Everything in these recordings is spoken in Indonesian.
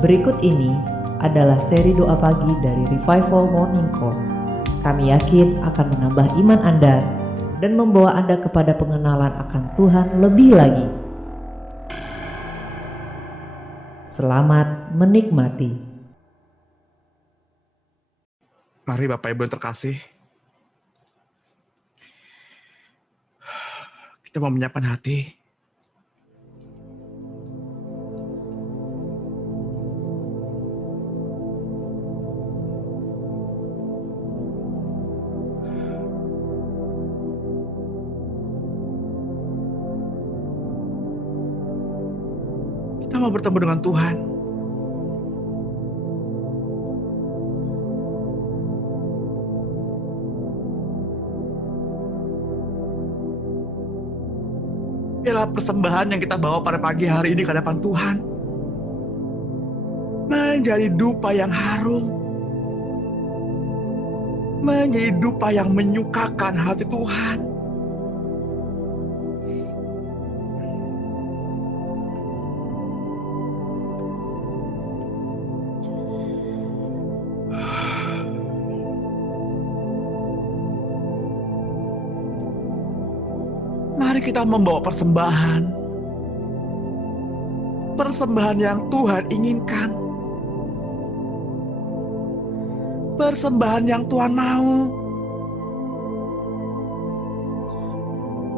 Berikut ini adalah seri doa pagi dari Revival Morning Call. Kami yakin akan menambah iman Anda dan membawa Anda kepada pengenalan akan Tuhan lebih lagi. Selamat menikmati. Mari Bapak Ibu yang terkasih, kita mau menyiapkan hati. Kita mau bertemu dengan Tuhan. Biarlah persembahan yang kita bawa pada pagi hari ini ke hadapan Tuhan menjadi dupa yang harum, menjadi dupa yang menyukakan hati Tuhan. Mari kita membawa persembahan yang Tuhan inginkan, persembahan yang Tuhan mau,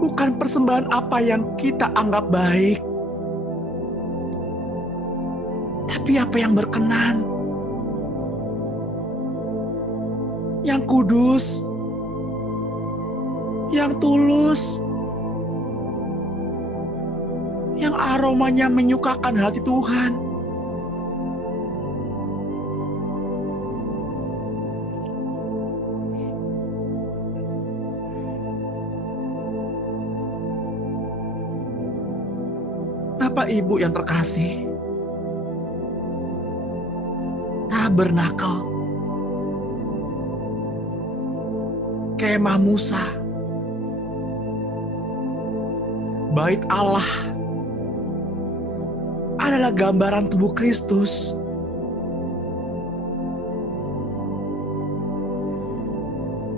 bukan persembahan apa yang kita anggap baik, tapi apa yang berkenan, yang kudus, yang tulus, yang aromanya menyukakan hati Tuhan. Bapak Ibu yang terkasih, tabernakel, kemah Musa, bait Allah adalah gambaran tubuh Kristus.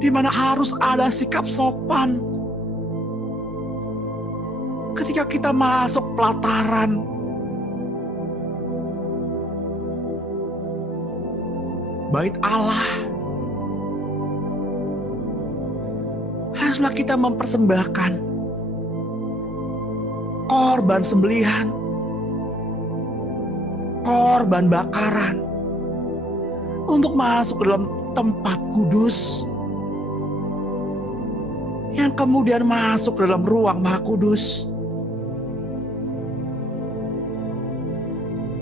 Di mana harus ada sikap sopan ketika kita masuk pelataran. Bait Allah haruslah kita mempersembahkan korban sembelihan, korban bakaran untuk masuk ke dalam tempat kudus, yang kemudian masuk ke dalam ruang Maha Kudus.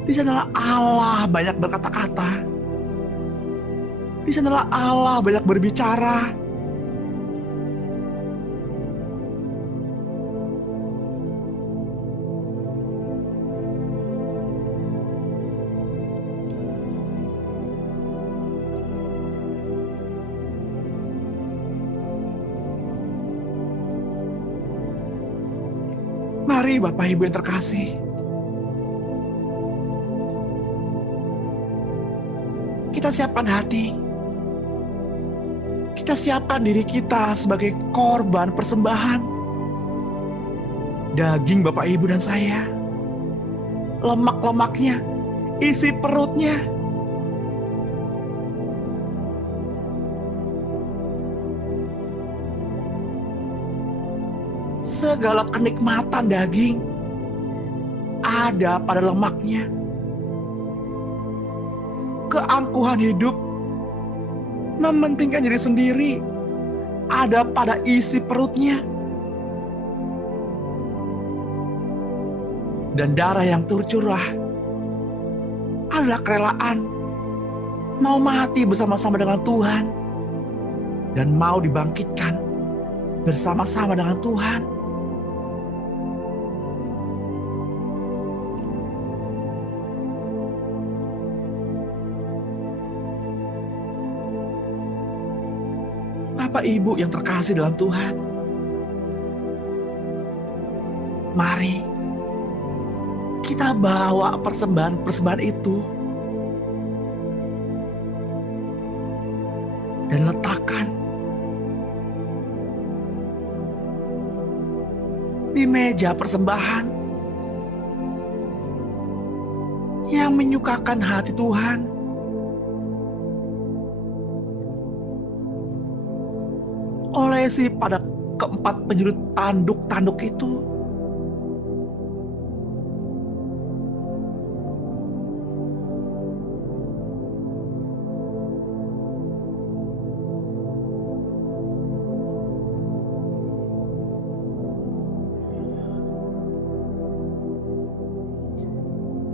Di sanalah Allah banyak berkata-kata, di sanalah Allah banyak berbicara. Mari Bapak Ibu yang terkasih, kita siapkan hati, kita siapkan diri kita sebagai korban persembahan. Daging Bapak Ibu dan saya, lemak-lemaknya, isi perutnya, segala kenikmatan daging ada pada lemaknya. Keangkuhan hidup, mementingkan diri sendiri, ada pada isi perutnya. Dan darah yang tercurah adalah kerelaan mau mati bersama-sama dengan Tuhan dan mau dibangkitkan bersama-sama dengan Tuhan. Bapak Ibu yang terkasih dalam Tuhan, mari kita bawa persembahan-persembahan itu meja persembahan yang menyukakan hati Tuhan. Olesi pada keempat penjuru tanduk-tanduk itu.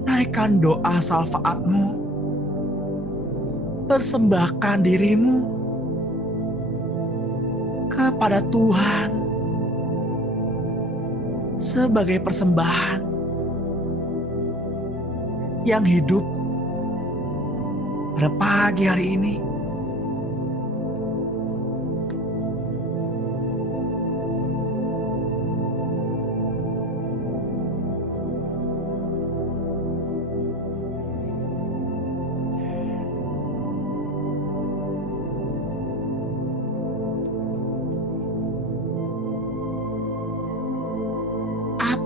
Naikkan doa salfaatmu, persembahkan dirimu kepada Tuhan sebagai persembahan yang hidup pada pagi hari ini.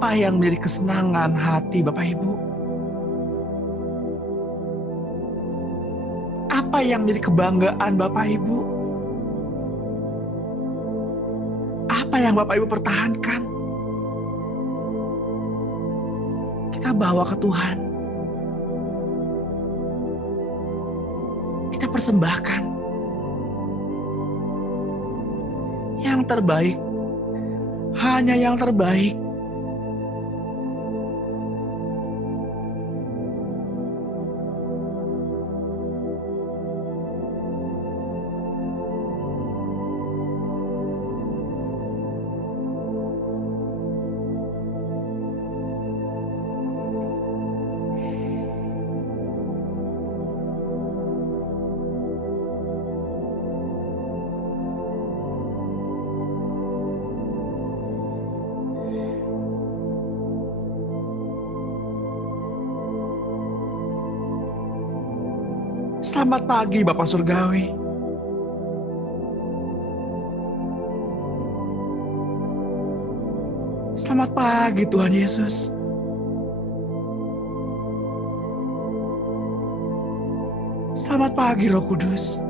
Apa yang menjadi kesenangan hati Bapak Ibu? Apa yang menjadi kebanggaan Bapak Ibu? Apa yang Bapak Ibu pertahankan? Kita bawa ke Tuhan. Kita persembahkan yang terbaik, hanya yang terbaik. Selamat pagi Bapak Surgawi. Selamat pagi Tuhan Yesus. Selamat pagi Roh Kudus.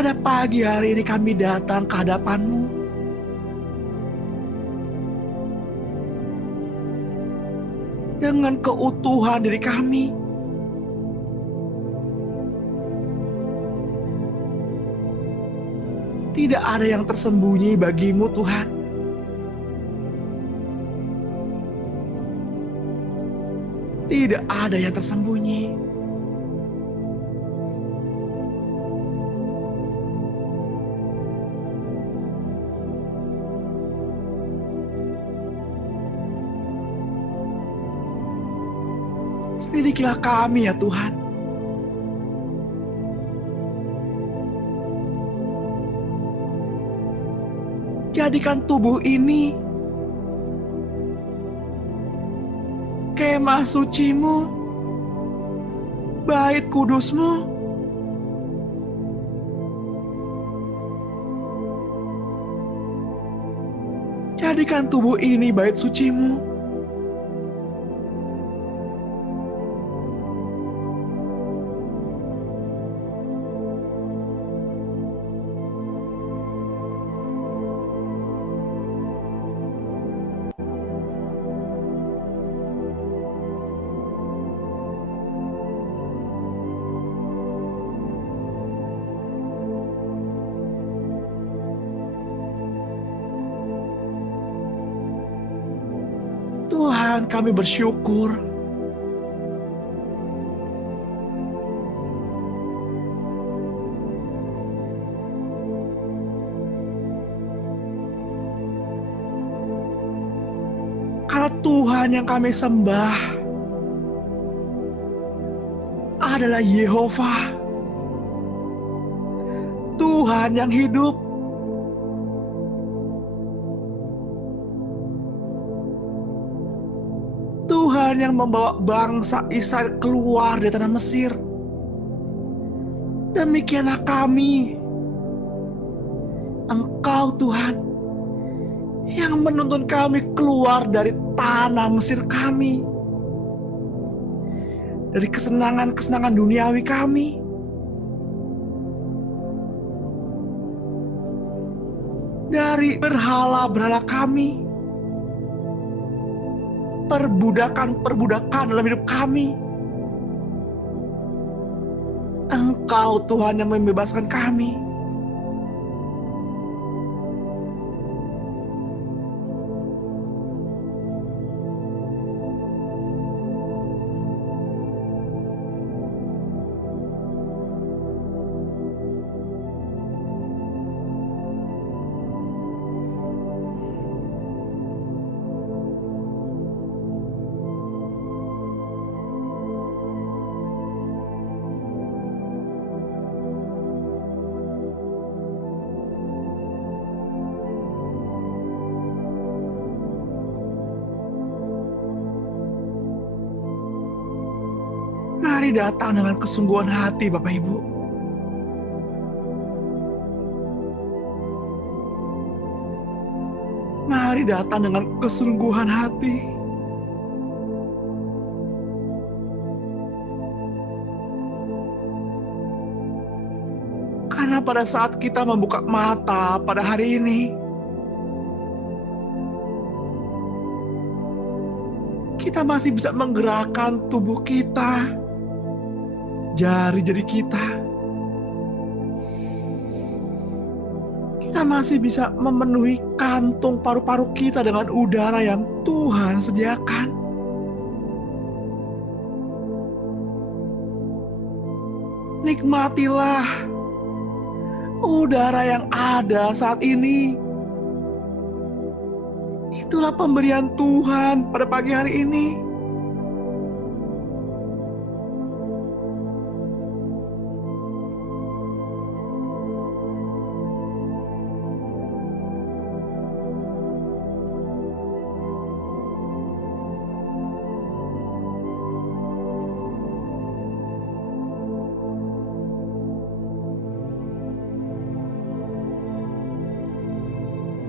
Pada pagi hari ini kami datang ke hadapan-Mu dengan keutuhan diri kami. Tidak ada yang tersembunyi bagi-Mu Tuhan. Tidak ada yang tersembunyi. Selidikilah kami ya Tuhan. Jadikan tubuh ini kemah suci-Mu, bait kudus-Mu. Jadikan tubuh ini bait suci-Mu. Tuhan, kami bersyukur karena Tuhan yang kami sembah adalah Yehova, Tuhan yang hidup. Tuhan yang membawa bangsa Israel keluar dari tanah Mesir. Demikianlah kami. Engkau Tuhan yang menuntun kami keluar dari tanah Mesir kami, dari kesenangan-kesenangan duniawi kami, dari berhala-berhala kami, perbudakan-perbudakan dalam hidup kami. Engkau Tuhan yang membebaskan kami. Mari datang dengan kesungguhan hati, Bapak Ibu. Mari datang dengan kesungguhan hati. Karena pada saat kita membuka mata pada hari ini, kita masih bisa menggerakkan tubuh kita, jari-jari kita. Kita masih bisa memenuhi kantung paru-paru kita dengan udara yang Tuhan sediakan. Nikmatilah udara yang ada saat ini. Itulah pemberian Tuhan pada pagi hari ini.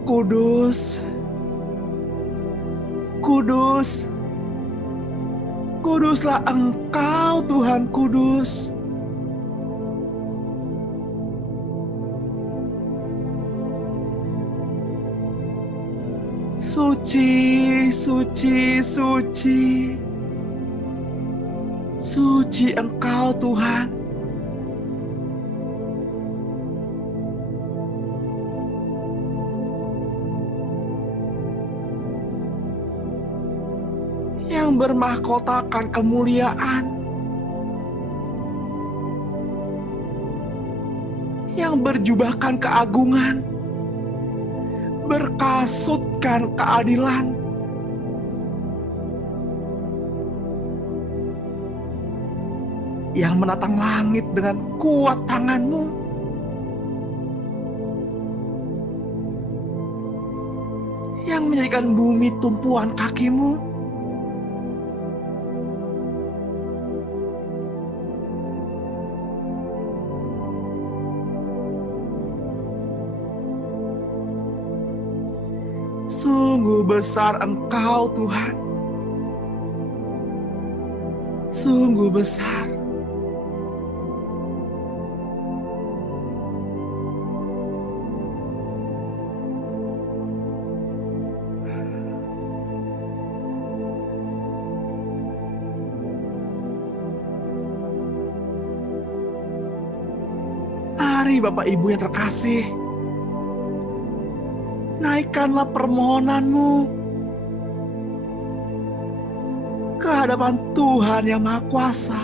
Kudus, kudus, kuduslah Engkau Tuhan kudus. Suci, suci, suci. Suci Engkau Tuhan. Yang bermahkotakan kemuliaan, yang berjubahkan keagungan, berkasutkan keadilan, yang menatang langit dengan kuat tangan-Mu, yang menjadikan bumi tumpuan kaki-Mu. Sungguh besar Engkau Tuhan. Sungguh besar. Mari Bapak Ibu yang terkasih, naikkanlah permohonan-Mu ke hadapan Tuhan yang Maha Kuasa.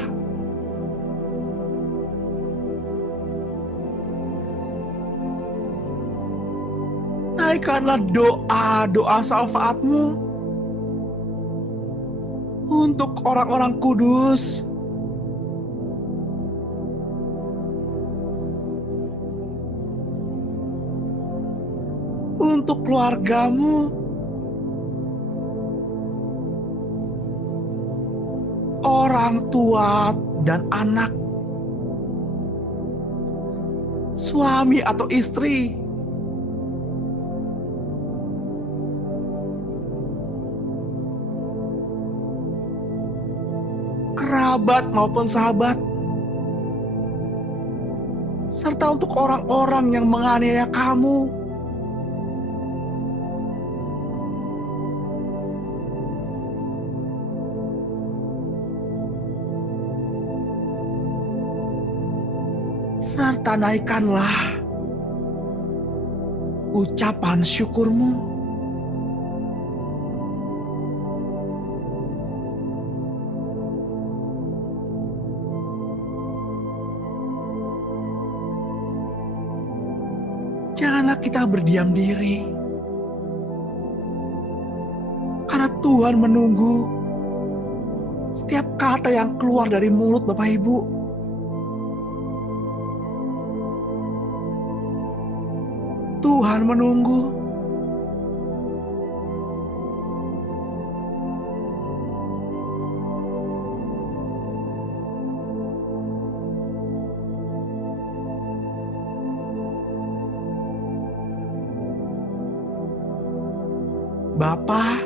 Naikkanlah doa-doa syafaat-Mu untuk orang-orang kudus, untuk keluarga-Mu, orang tua dan anak, suami atau istri, kerabat maupun sahabat, serta untuk orang-orang yang menganiaya kamu. Serta naikkanlah ucapan syukurmu. Janganlah kita berdiam diri, karena Tuhan menunggu setiap kata yang keluar dari mulut Bapak Ibu. Tuhan menunggu. Bapa,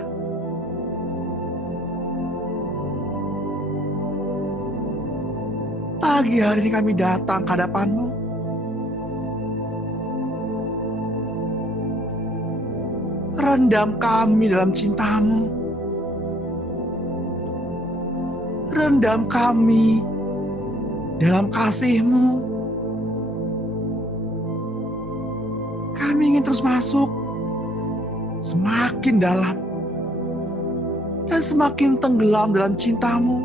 pagi hari ini kami datang ke hadapan-Mu. Rendam kami dalam cinta-Mu. Rendam kami dalam kasih-Mu. Kami ingin terus masuk semakin dalam dan semakin tenggelam dalam cinta-Mu.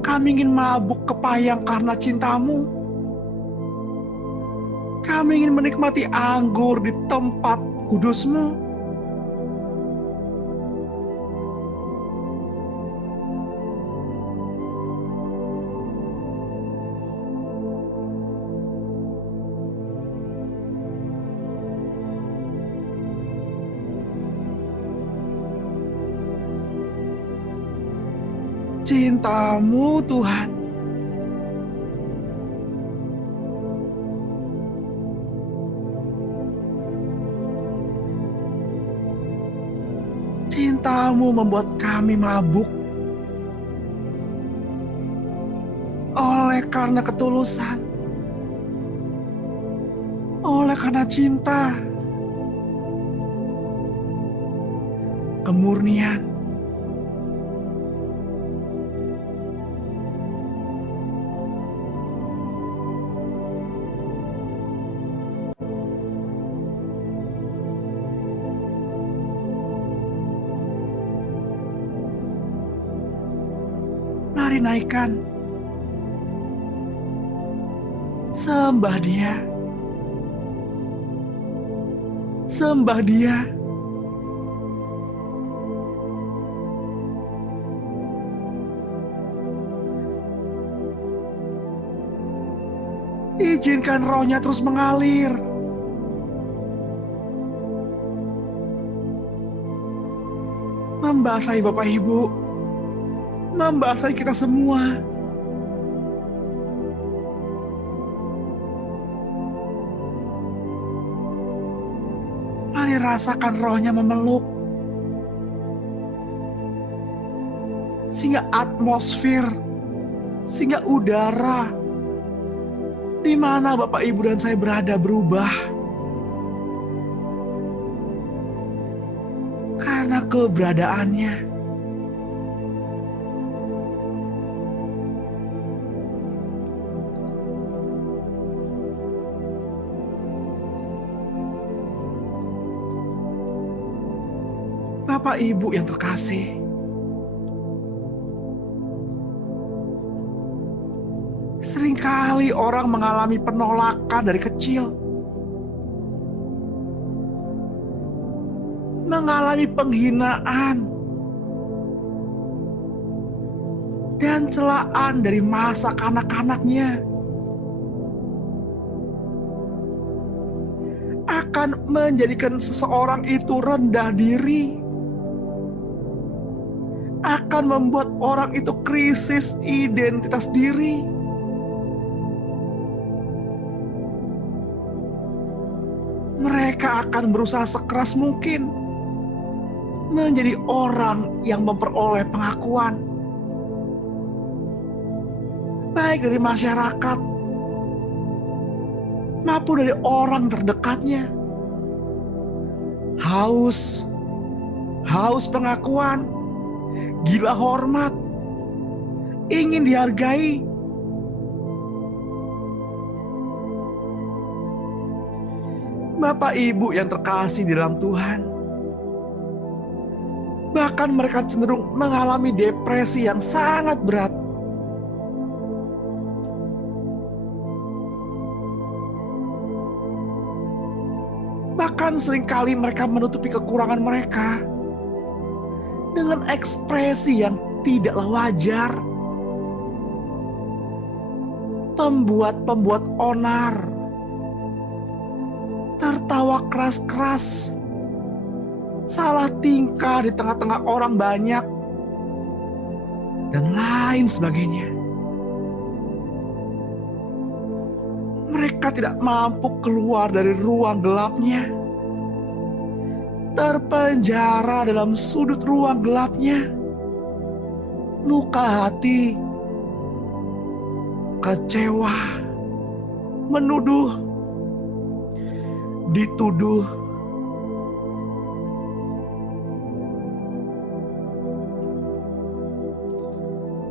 Kami ingin mabuk kepayang karena cinta-Mu. Kami ingin menikmati anggur di tempat kudus-Mu. Cinta-Mu, Tuhan, cinta-Mu membuat kami mabuk. Oleh karena ketulusan, oleh karena cinta, kemurnian, mari naikkan, sembah Dia, sembah Dia. Izinkan rohnya terus mengalir. Membasahi Bapak Ibu, membasahi kita semua. Mari rasakan rohnya memeluk, sehingga atmosfer, sehingga udara di mana Bapak Ibu dan saya berada berubah karena keberadaannya. Bapak Ibu yang terkasih, seringkali orang mengalami penolakan dari kecil, mengalami penghinaan dan celaan dari masa kanak-kanaknya, akan menjadikan seseorang itu rendah diri. akan membuat orang itu krisis identitas diri. Mereka akan berusaha sekeras mungkin menjadi orang yang memperoleh pengakuan, baik dari masyarakat maupun dari orang terdekatnya. Haus pengakuan, gila hormat, ingin dihargai. Bapak Ibu yang terkasih di dalam Tuhan, bahkan mereka cenderung mengalami depresi yang sangat berat. Bahkan seringkali mereka menutupi kekurangan mereka dengan ekspresi yang tidaklah wajar. Pembuat onar, tertawa keras-keras, salah tingkah di tengah-tengah orang banyak, dan lain sebagainya. Mereka tidak mampu keluar dari ruang gelapnya, terpenjara dalam sudut ruang gelapnya. Luka hati, kecewa, menuduh, dituduh,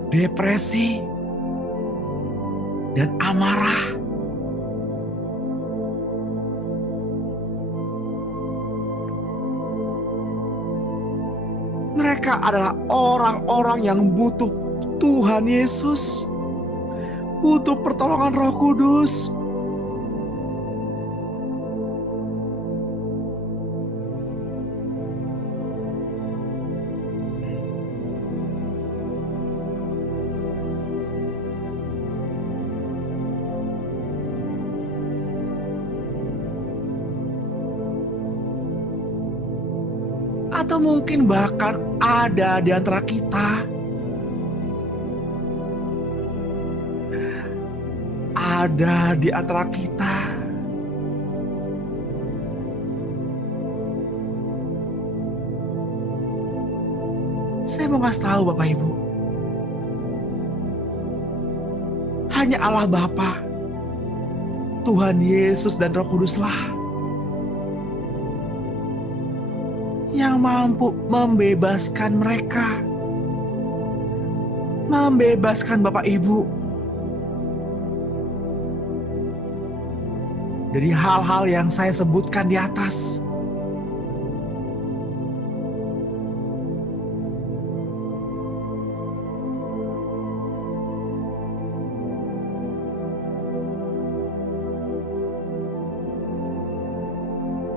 depresi, dan amarah. Mereka adalah orang-orang yang butuh Tuhan Yesus, butuh pertolongan Roh Kudus. Atau mungkin bahkan ada di antara kita, saya mau ngasih tahu Bapak Ibu, hanya Allah Bapa, Tuhan Yesus dan Roh Kuduslah yang mampu membebaskan mereka, membebaskan Bapak Ibu dari hal-hal yang saya sebutkan di atas.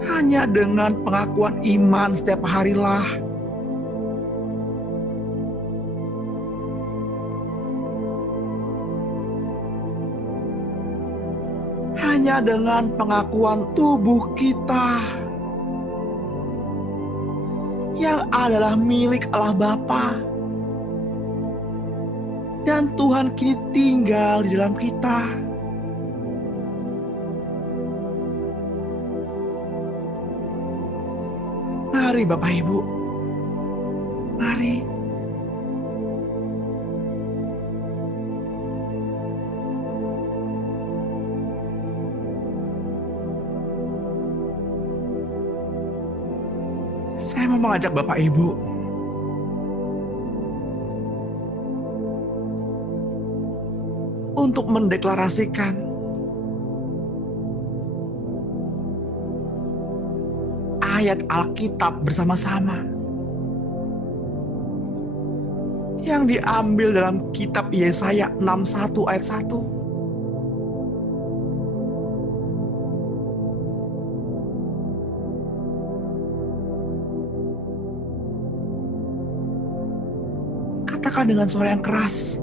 Hanya dengan pengakuan iman setiap harilah hanya dengan pengakuan tubuh kita yang adalah milik Allah Bapa, dan Tuhan kini tinggal di dalam kita. Mari Bapak Ibu, mari. Saya mau mengajak Bapak Ibu untuk mendeklarasikan ayat Alkitab bersama-sama yang diambil dalam kitab Yesaya 61 ayat 1. Katakan dengan suara yang keras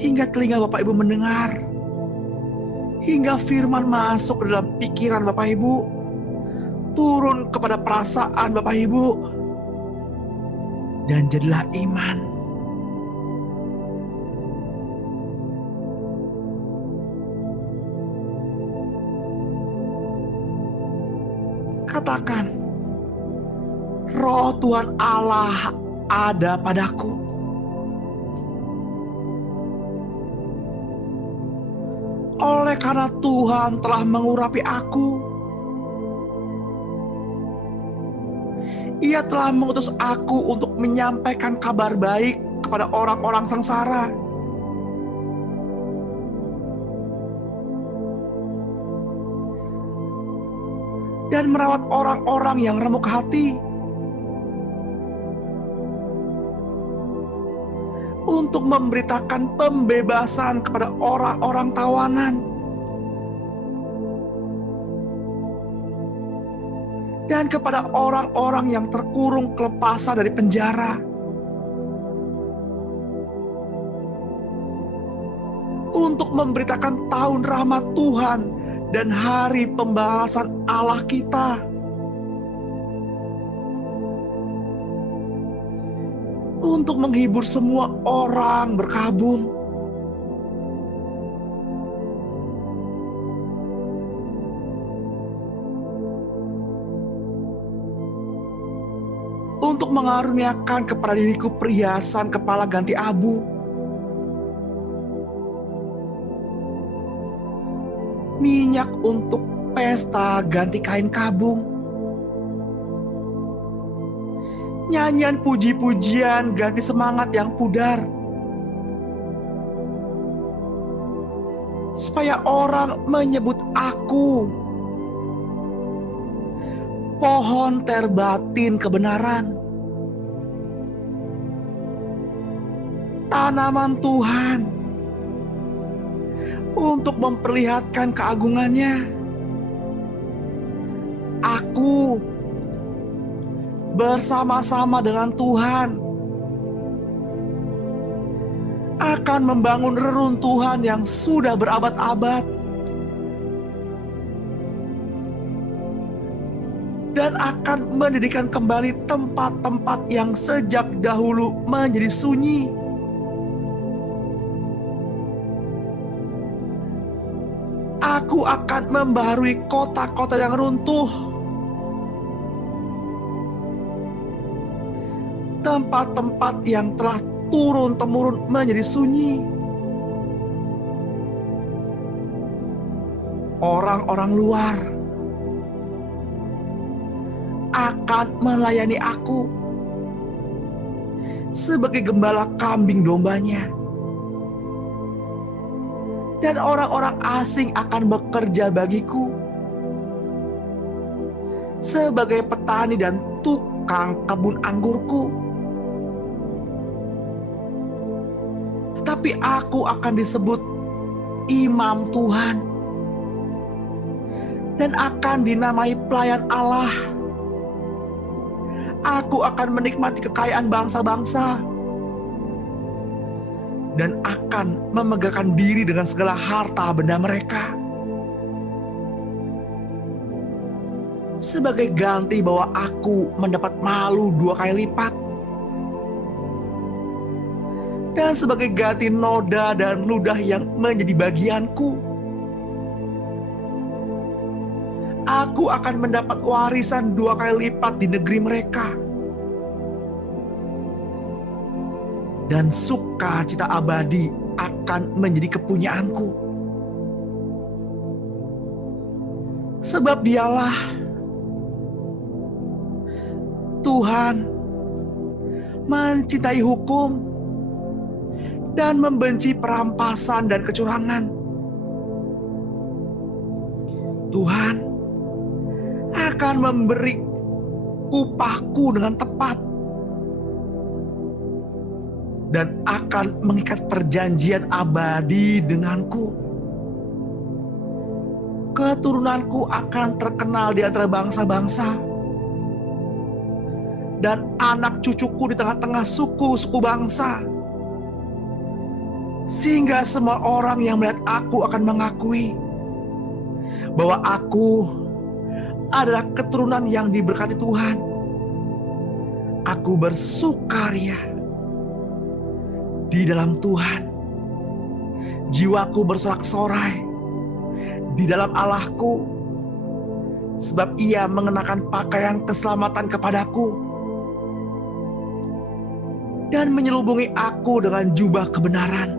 hingga telinga Bapak Ibu mendengar, hingga firman masuk ke dalam pikiran Bapak Ibu, turun kepada perasaan Bapak Ibu. dan jadilah iman. Katakan, Roh Tuhan Allah ada padaku. Oleh karena Tuhan telah mengurapi aku, Ia telah mengutus aku untuk menyampaikan kabar baik kepada orang-orang sengsara, dan merawat orang-orang yang remuk hati, untuk memberitakan pembebasan kepada orang-orang tawanan, dan kepada orang-orang yang terkurung kelepasan dari penjara, untuk memberitakan tahun rahmat Tuhan dan hari pembalasan Allah kita, untuk menghibur semua orang berkabung, untuk mengaruniakan kepada diriku perhiasan kepala ganti abu, minyak untuk pesta ganti kain kabung, nyanyian puji-pujian ganti semangat yang pudar, supaya orang menyebut aku pohon terbatin kebenaran, tanaman Tuhan untuk memperlihatkan keagungannya. Aku bersama-sama dengan Tuhan akan membangun reruntuhan yang sudah berabad-abad, dan akan mendirikan kembali tempat-tempat yang sejak dahulu menjadi sunyi. Aku akan membaharui kota-kota yang runtuh, tempat-tempat yang telah turun-temurun menjadi sunyi. Orang-orang luar akan melayani aku sebagai gembala kambing dombanya, dan orang-orang asing akan bekerja bagiku sebagai petani dan tukang kebun anggurku. Tetapi aku akan disebut imam Tuhan, dan akan dinamai pelayan Allah. Aku akan menikmati kekayaan bangsa-bangsa, dan akan memegahkan diri dengan segala harta benda mereka, sebagai ganti bahwa aku mendapat malu 2 kali lipat, dan sebagai ganti noda dan ludah yang menjadi bagianku. Aku akan mendapat warisan 2 kali lipat di negeri mereka, dan sukacita abadi akan menjadi kepunyaanku. Sebab Dialah Tuhan mencintai hukum dan membenci perampasan dan kecurangan. Tuhan akan memberi upahku dengan tepat, dan akan mengikat perjanjian abadi denganku. Keturunanku akan terkenal di antara bangsa-bangsa, dan anak cucuku di tengah-tengah suku-suku bangsa, sehingga semua orang yang melihat aku akan mengakui bahwa aku adalah keturunan yang diberkati Tuhan. Aku bersukaria di dalam Tuhan. Jiwaku bersorak-sorai di dalam Allahku, sebab Ia mengenakan pakaian keselamatan kepadaku dan menyelubungi aku dengan jubah kebenaran.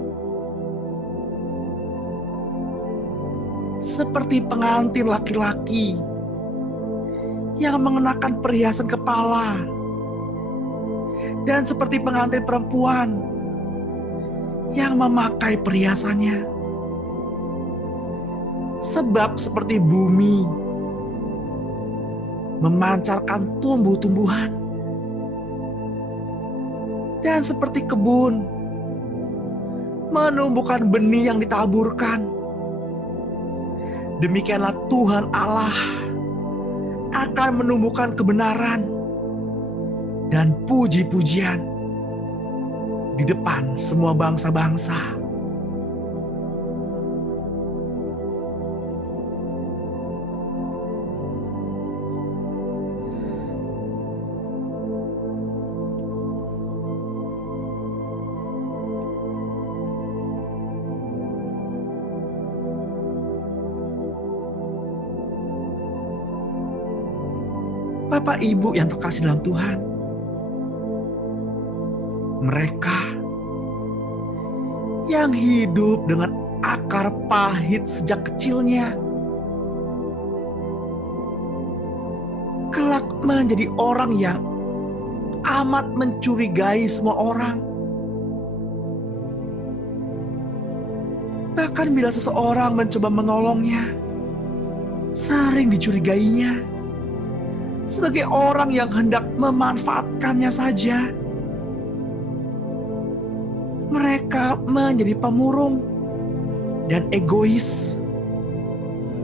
Seperti pengantin laki-laki yang mengenakan perhiasan kepala, dan seperti pengantin perempuan yang memakai perhiasannya. Sebab seperti bumi memancarkan tumbuh-tumbuhan, dan seperti kebun menumbuhkan benih yang ditaburkan, demikianlah Tuhan Allah akan menumbuhkan kebenaran dan puji-pujian di depan semua bangsa-bangsa. Bapak Ibu yang terkasih dalam Tuhan, mereka yang hidup dengan akar pahit sejak kecilnya, kelak menjadi orang yang amat mencurigai semua orang. Bahkan bila seseorang mencoba menolongnya, sering dicurigainya sebagai orang yang hendak memanfaatkannya saja. Mereka menjadi pemurung dan egois.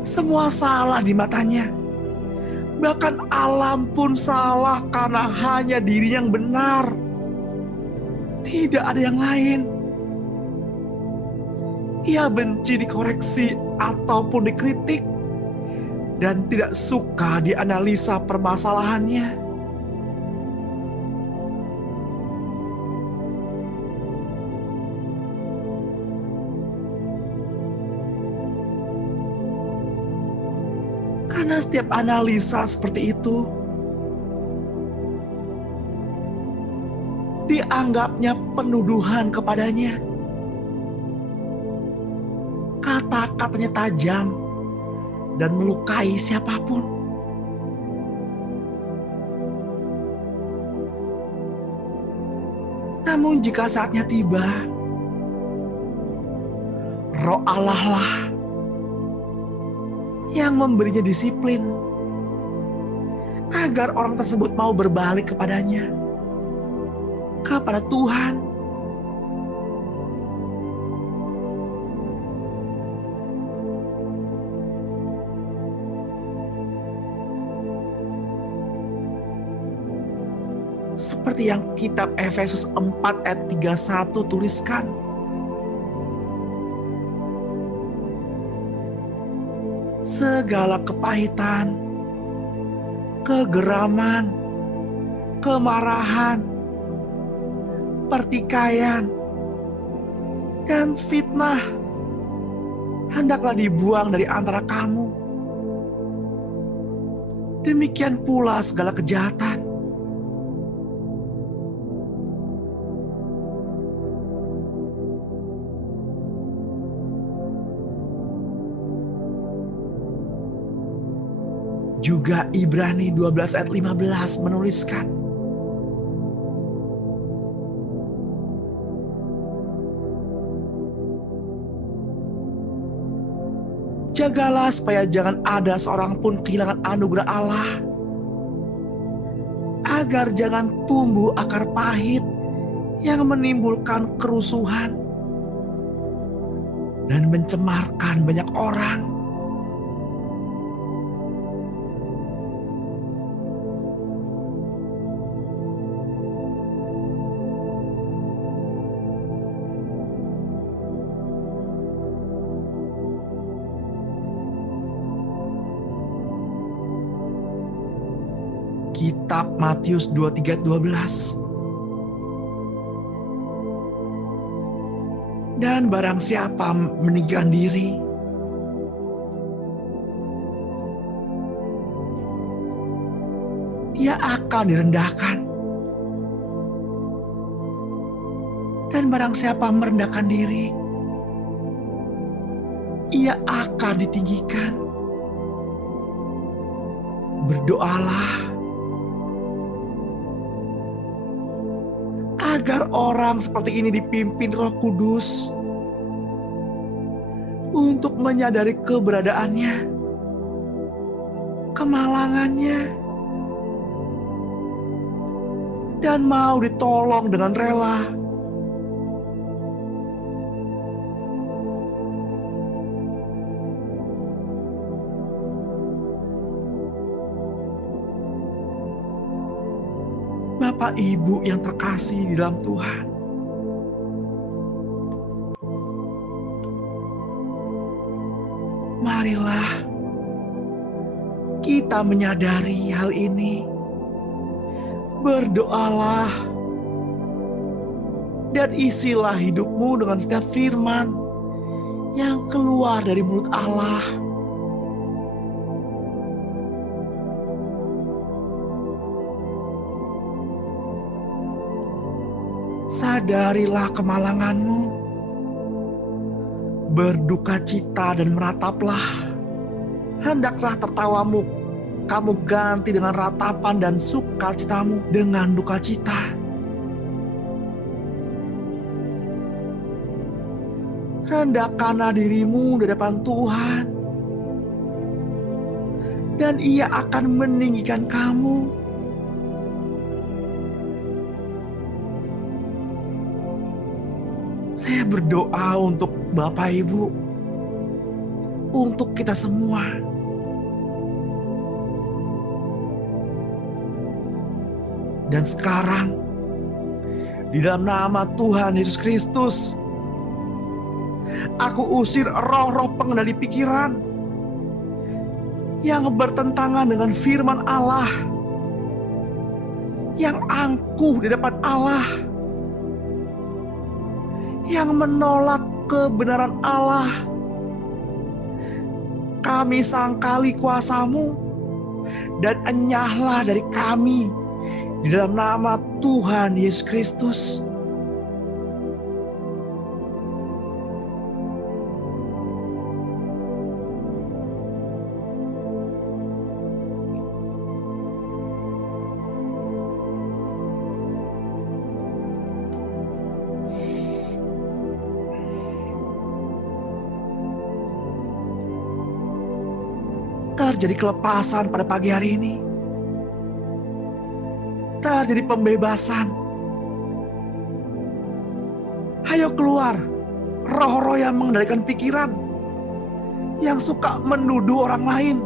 Semua salah di matanya. Bahkan alam pun salah karena hanya diri yang benar. Tidak ada yang lain. Ia benci dikoreksi ataupun dikritik, dan tidak suka dianalisa permasalahannya. Karena setiap analisa seperti itu dianggapnya penuduhan kepadanya. Kata-katanya tajam dan melukai siapapun. Namun jika saatnya tiba, Roh Allah lah yang memberinya disiplin agar orang tersebut mau berbalik kepadanya, kepada Tuhan. Seperti yang kitab Efesus 4 ayat 31 tuliskan. Segala kepahitan, kegeraman, kemarahan, pertikaian, dan fitnah hendaklah dibuang dari antara kamu. Demikian pula segala kejahatan. Juga Ibrani 12 ayat 15 menuliskan, jagalah supaya jangan ada seorang pun kehilangan anugerah Allah, agar jangan tumbuh akar pahit yang menimbulkan kerusuhan dan mencemarkan banyak orang. Kitab Matius 23:12. Dan barang siapa meninggikan diri, ia akan direndahkan. Dan barang siapa merendahkan diri, ia akan ditinggikan. Berdoalah agar orang seperti ini dipimpin Roh Kudus untuk menyadari keberadaannya, kemalangannya, dan mau ditolong dengan rela. Bapak Ibu yang terkasih di dalam Tuhan, marilah kita menyadari hal ini. Berdoalah dan isilah hidupmu dengan setiap firman yang keluar dari mulut Allah. Sadarilah kemalanganmu, berduka cita dan merataplah. Hendaklah tertawamu kamu ganti dengan ratapan, dan sukacitamu dengan duka cita. Rendahkanlah dirimu di depan Tuhan, dan Ia akan meninggikan kamu. Saya berdoa untuk Bapak Ibu, untuk kita semua. Dan sekarang, di dalam nama Tuhan Yesus Kristus, aku usir roh-roh pengendali pikiran yang bertentangan dengan firman Allah, yang angkuh di depan Allah, yang menolak kebenaran Allah. Kami sangkali kuasa-Mu, dan enyahlah dari kami di dalam nama Tuhan Yesus Kristus. Terjadi kelepasan pada pagi hari ini. Terjadi pembebasan. Ayo keluar, roh-roh yang mengendalikan pikiran, yang suka menuduh orang lain,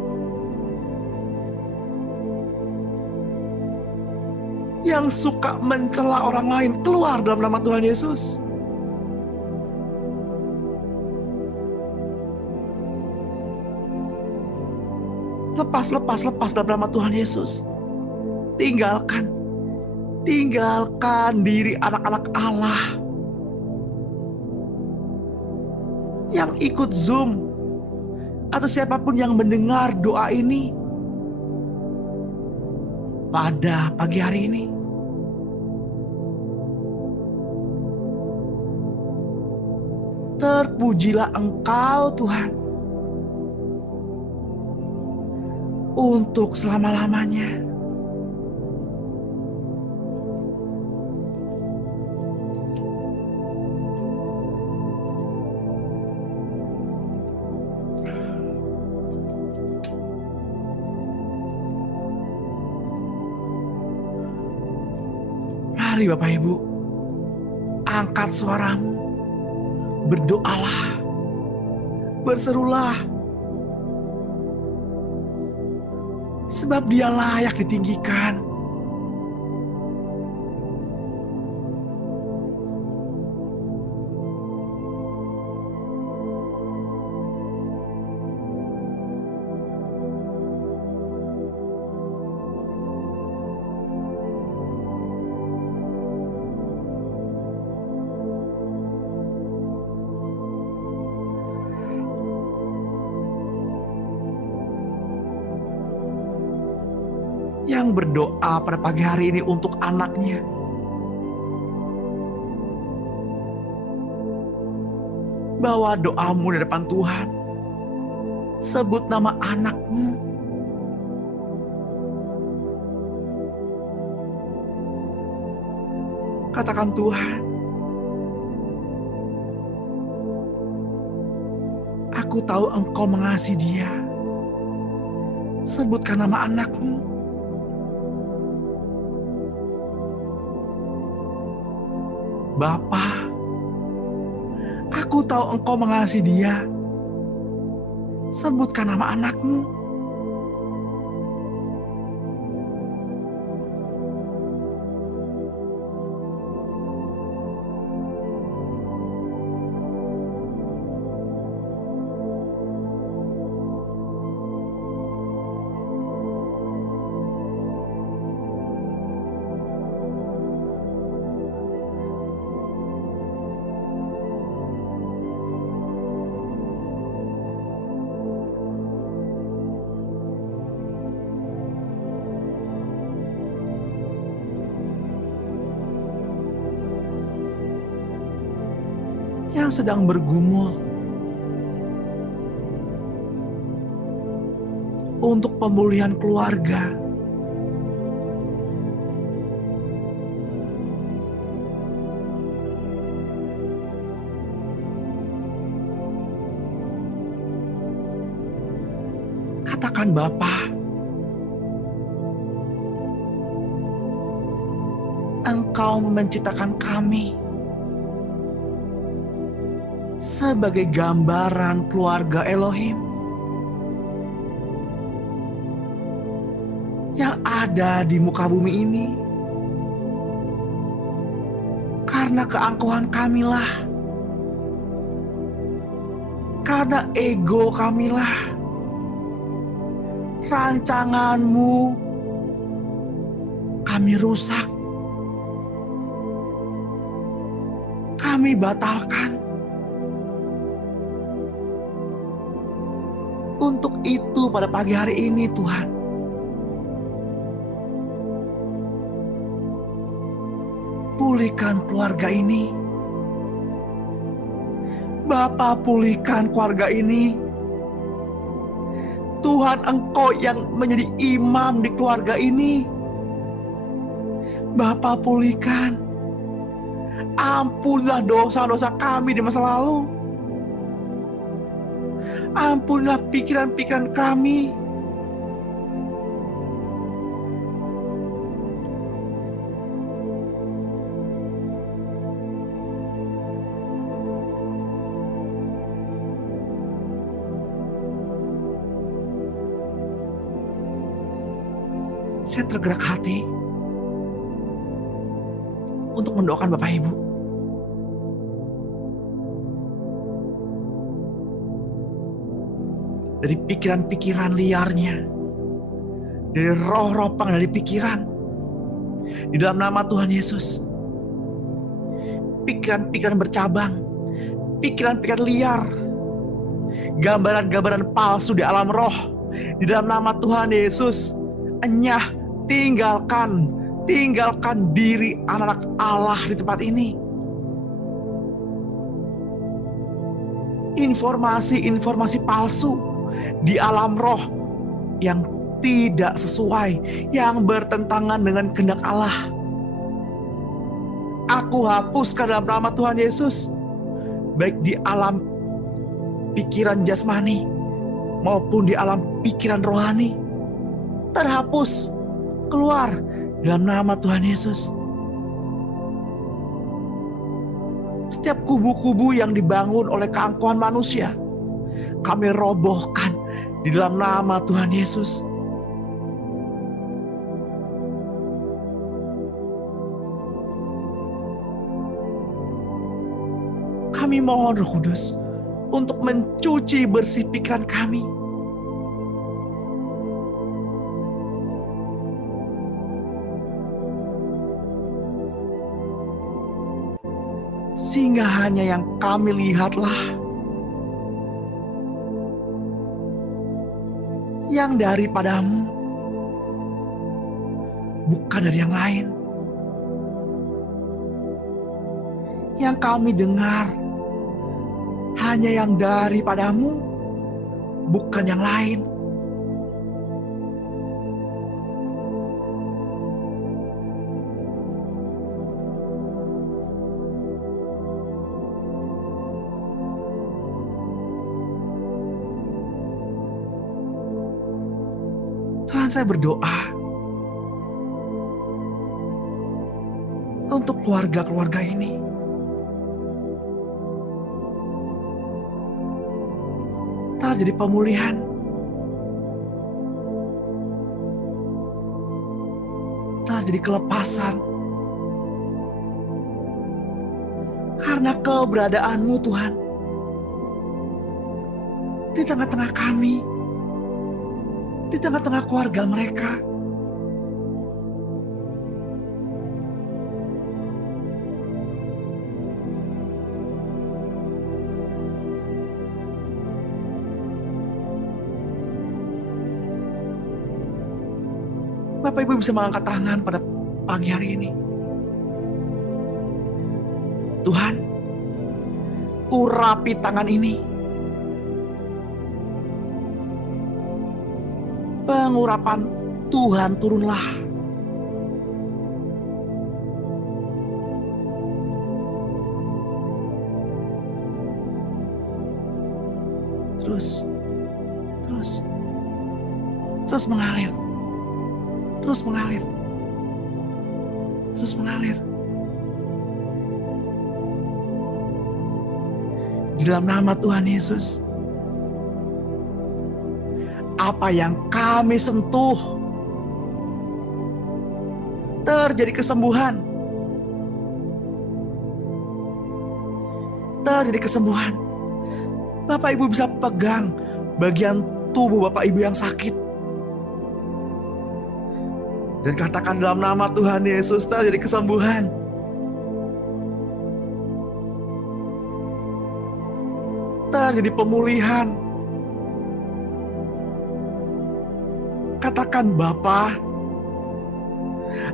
yang suka mencela orang lain. Keluar dalam nama Tuhan Yesus. Lepas dalam nama Tuhan Yesus. Tinggalkan diri anak-anak Allah yang ikut Zoom atau siapapun yang mendengar doa ini pada pagi hari ini. Terpujilah Engkau Tuhan untuk selama-lamanya. Mari Bapak Ibu, angkat suaramu, berdoalah, berserulah, sebab Dia layak ditinggikan. yang berdoa pada pagi hari ini untuk anaknya. Bawa doamu di depan Tuhan. Sebut nama anakmu. Katakan, Tuhan, aku tahu Engkau mengasihi dia. Sebutkan nama anakmu. Bapa, aku tahu Engkau mengasihi dia. Sebutkan nama anakmu. Yang sedang bergumul untuk pemulihan keluarga, katakan, Bapa, Engkau menciptakan kami sebagai gambaran keluarga Elohim yang ada di muka bumi ini. Karena keangkuhan kamilah, karena ego kamilah, rancanganmu kami rusak, kami batalkan. Untuk itu pada pagi hari ini, Tuhan, pulihkan keluarga ini. Bapa, pulihkan keluarga ini. Tuhan, Engkau yang menjadi imam di keluarga ini. Bapa, pulihkan. Ampunilah dosa-dosa kami di masa lalu. Ampunilah pikiran-pikiran kami. Saya tergerak hati untuk mendoakan Bapak Ibu. Dari pikiran-pikiran liarnya, dari roh-roh pengendali pikiran, di dalam nama Tuhan Yesus. Pikiran-pikiran bercabang, pikiran-pikiran liar, gambaran-gambaran palsu di alam roh, di dalam nama Tuhan Yesus, enyah, tinggalkan diri anak-anak Allah di tempat ini. Informasi-informasi palsu di alam roh yang tidak sesuai, yang bertentangan dengan kehendak Allah, aku hapuskan dalam nama Tuhan Yesus. Baik di alam pikiran jasmani maupun di alam pikiran rohani, terhapus, keluar dalam nama Tuhan Yesus. Setiap kubu-kubu yang dibangun oleh keangkuhan manusia, kami robohkan di dalam nama Tuhan Yesus. Kami mohon Roh Kudus untuk mencuci bersih pikiran kami. Sehingga hanya yang kami lihatlah yang daripadamu. bukan dari yang lain. Yang kami dengar hanya yang daripadamu, bukan yang lain. Tuhan, saya berdoa untuk keluarga-keluarga ini. Terjadi pemulihan. Terjadi kelepasan. Karena keberadaanmu Tuhan. Di tengah-tengah kami. Di tengah-tengah keluarga mereka. Bapak Ibu bisa mengangkat tangan pada pagi hari ini. Tuhan, urapi tangan ini. Pengurapan Tuhan turunlah. Terus mengalir. Terus mengalir. Terus mengalir. Di dalam nama Tuhan Yesus. Apa yang kami sentuh terjadi kesembuhan. Terjadi kesembuhan. Bapak Ibu bisa pegang bagian tubuh Bapak Ibu yang sakit. Dan katakan dalam nama Tuhan Yesus terjadi kesembuhan. Terjadi pemulihan. Katakan, Bapa,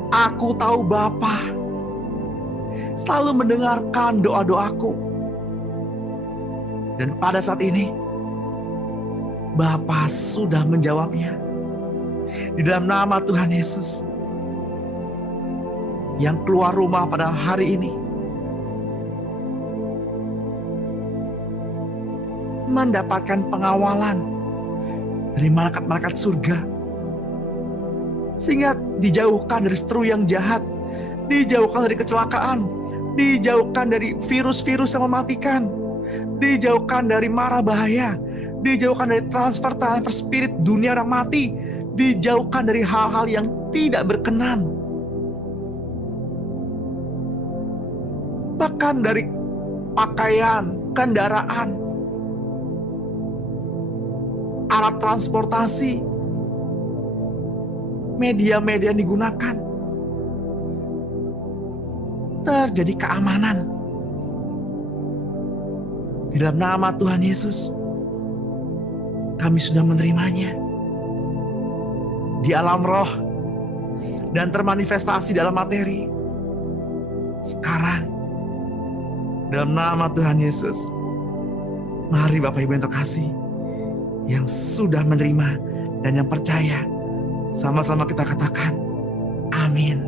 aku tahu Bapa selalu mendengarkan doa-doaku. Dan pada saat ini, Bapa sudah menjawabnya. Di dalam nama Tuhan Yesus. Yang keluar rumah pada hari ini, mendapatkan pengawalan dari malaikat-malaikat surga. Sehingga dijauhkan dari seteru yang jahat, dijauhkan dari kecelakaan, dijauhkan dari virus-virus yang mematikan, dijauhkan dari mara bahaya, dijauhkan dari transfer spirit dunia orang mati, dijauhkan dari hal-hal yang tidak berkenan. Bahkan dari pakaian, kendaraan, alat transportasi, media-media yang digunakan. Terjadi keamanan. Di dalam nama Tuhan Yesus, kami sudah menerimanya. Di alam roh dan termanifestasi dalam materi. Sekarang, dalam nama Tuhan Yesus, mari Bapak Ibu yang terkasih, yang sudah menerima dan yang percaya, sama-sama kita katakan, amin.